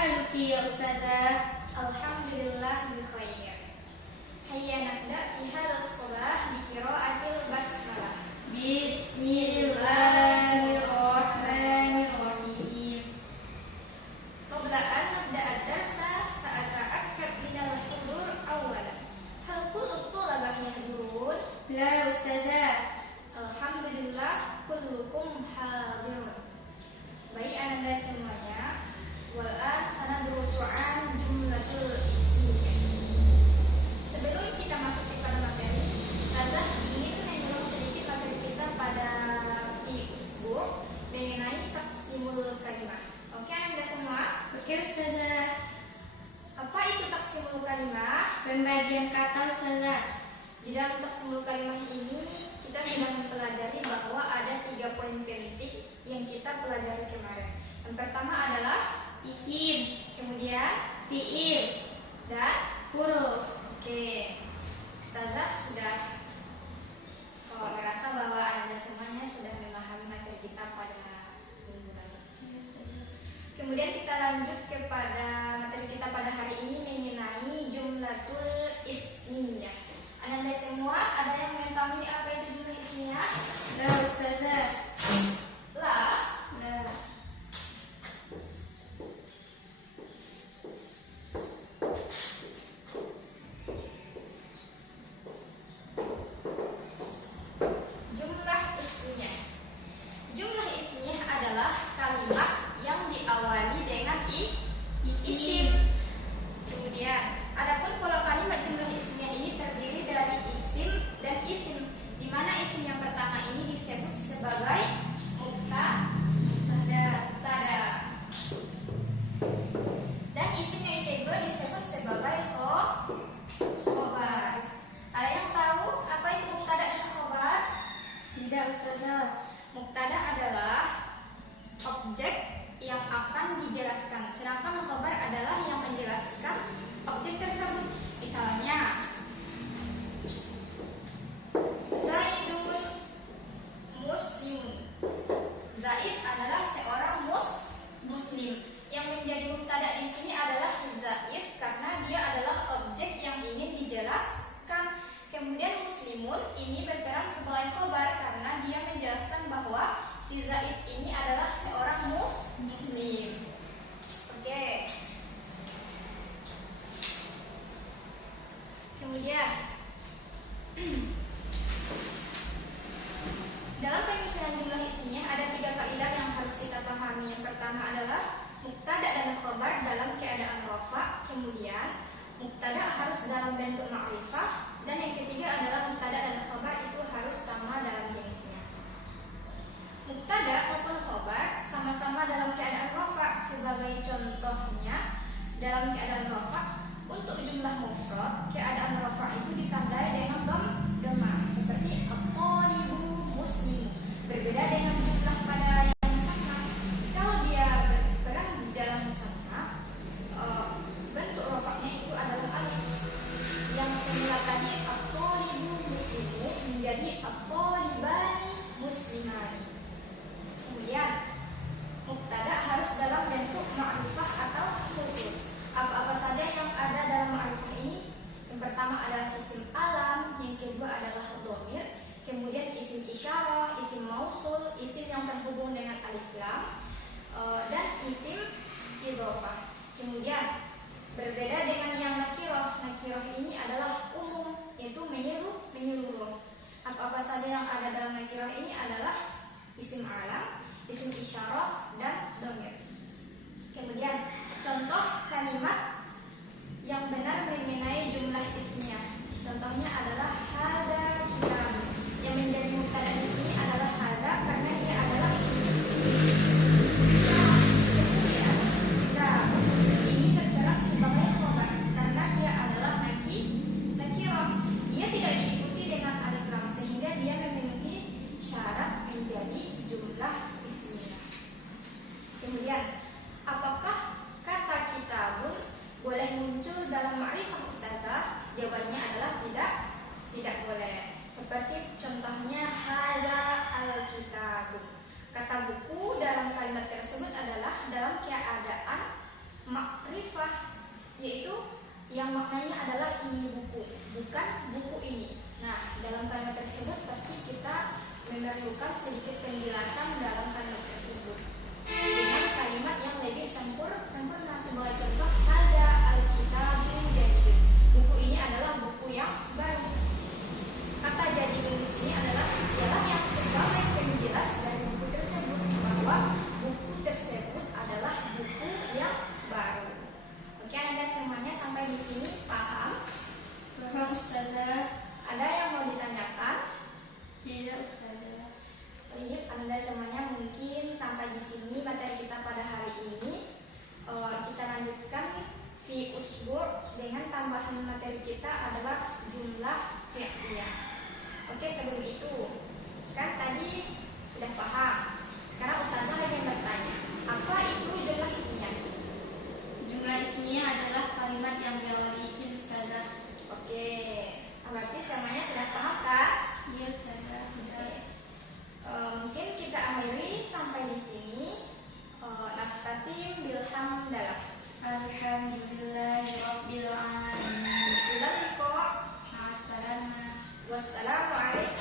haluki ya Ustazah? Alhamdulillah bikhair. Hayya nabda fi hadzal shalah bi qiraatil basmalah. Bismillahirrahmanirrahim. Qabla an nabda ad-darsa sa'ata'akkad minal hudur awwalan. Hal kullu thalabah yahdurun? La Ustazah. Alhamdulillah kullukum hadirun. Baik Anda semuanya. Wal'an sanadrusu an jumlatul ismiyah. Sebelum kita masuk kepada materi, Ustazah ingin menyuruh sedikit materi kita pada fi usbu mengenai taksimul kalimah. Oke Anda semua? Oke Ustazah. Apa itu taksimul kalimah? Pembagian kata Ustazah. Di dalam taksimul kalimah ini kita sudah mempelajari bahwa ada 3 poin penting yang kita pelajari kemarin. Yang pertama adalah Isim, kemudian fiil, dan huruf. oke. Ustazah sudah merasa bahwa Anda semuanya sudah memahami materi kita pada minggu lalu. Kemudian kita lanjut kepada materi kita pada hari ini mengenai jumlatul ismiyah. Anda semua ada yang mengetahui apa itu jumlah ismiyah? La Ustazah. La. Jumlah ismiyah. Jumlah ismiyah adalah kalimat yang diawali dengan isim. Kemudian, adapun pola kalimat jumlah ismiyah ini terdiri dari isim dan isim, di mana isim yang pertama ini disebut sebagai mubtada, dan isim yang kedua disebut sebagai khobar. Ada yang tahu apa itu mubtada dan khobar? Tidak Ustazah. Mubtada adalah objek yang akan dijelaskan, sedangkan khobar adalah yang menjelaskan objek tersebut. Misalnya, Zaidun muslimun. Zaid adalah seorang muslim. Yang menjadi mubtada di sini adalah Zaid karena dia adalah objek yang ingin dijelaskan. Kemudian muslimun ini berperan sebagai khobar karena dia menjelaskan bahwa si Zaid ini adalah seorang muslim. Oke. Kemudian dalam penyusunan jumlah ismiyah ada 3 kaidah yang harus kita pahami. Yang pertama adalah mubtada dan khobar dalam keadaan rafa. Kemudian mubtada harus dalam bentuk ma'rifah. Dan yang ketiga adalah mubtada dan khobar itu harus sama dalam jenisnya. Mubtada maupun khobar sama-sama dalam keadaan rafa. Sebagai contohnya, dalam keadaan rafa untuk jumlah mufrad, keadaan rafa itu ditandai dengan dhamma seperti at-thalibu muslimu. Berbeda dengan jumlah pada yang musanna. Kalau dia berperan di dalam musanna, bentuk rafa'nya itu adalah alif. Yang semula tadi at-thalibu muslimu menjadi at-thalibani muslimani. Kemudian mubtada harus dalam bentuk ma'rifah atau khusus. Apa-apa saja yang ada dalam ma'rifah ini? Yang pertama adalah isim alam, yang kedua adalah dhamir, kemudian isim isyarah, isim mausul, isim yang terhubung dengan alif lam, dan isim idhofah. Kemudian berbeda dengan yang nakirah. Nakirah ini adalah umum, yaitu menyeluruh. Apa-apa saja yang ada dalam nakirah ini adalah isim alam, isim isyarah, dan dhamir. Kemudian contoh kalimat yang benar mengenai jumlah ismiyah. Contohnya adalah hada kitab. Yang menjadi mubtada di sini adalah hada karena dia adalah isim. Kemudian kitab ini bergerak sebagai khobar karena dia adalah nakirah. Dia tidak diikuti dengan alif lam sehingga dia memenuhi syarat menjadi jumlah ismiyah. Kemudian apakah kata kitabun yaitu yang maknanya adalah ini buku, bukan buku ini. Nah, dalam kalimat tersebut pasti kita memerlukan sedikit penjelasan dalam kalimat tersebut dengan kalimat yang lebih sempurna. Sebagai contoh, hada alkitabun jadidun, buku ini adalah buku yang baru. Kata jadidun di sini adalah yang sebagai penjelas dari buku tersebut bahwa buku tersebut adalah buku yang baru. Oke, Anda semuanya sampai di sini paham? Paham Ustazah. Ada yang mau ditanyakan? Tidak Ustazah. Baik, Anda semuanya mungkin sampai di sini materi kita pada hari ini. Kita lanjutkan fi usbu' dengan tambahan materi kita adalah jumlah fi'liyah. Oke, sebelum itu kan tadi sudah paham. Sekarang Ustazah ingin bertanya, apa itu jumlah ismiyah? Jumlah ismiyah adalah kalimat yang diawali isim Ustazah. Oke, berarti semuanya sudah paham kan? Iya Ustazah, sudah. Mungkin kita akhiri sampai di sini. Naftatim bilhamdalah. Alhamdulillahirabbil alamin. Ilal liqa. Ma'assalamah. Wassalamualaikum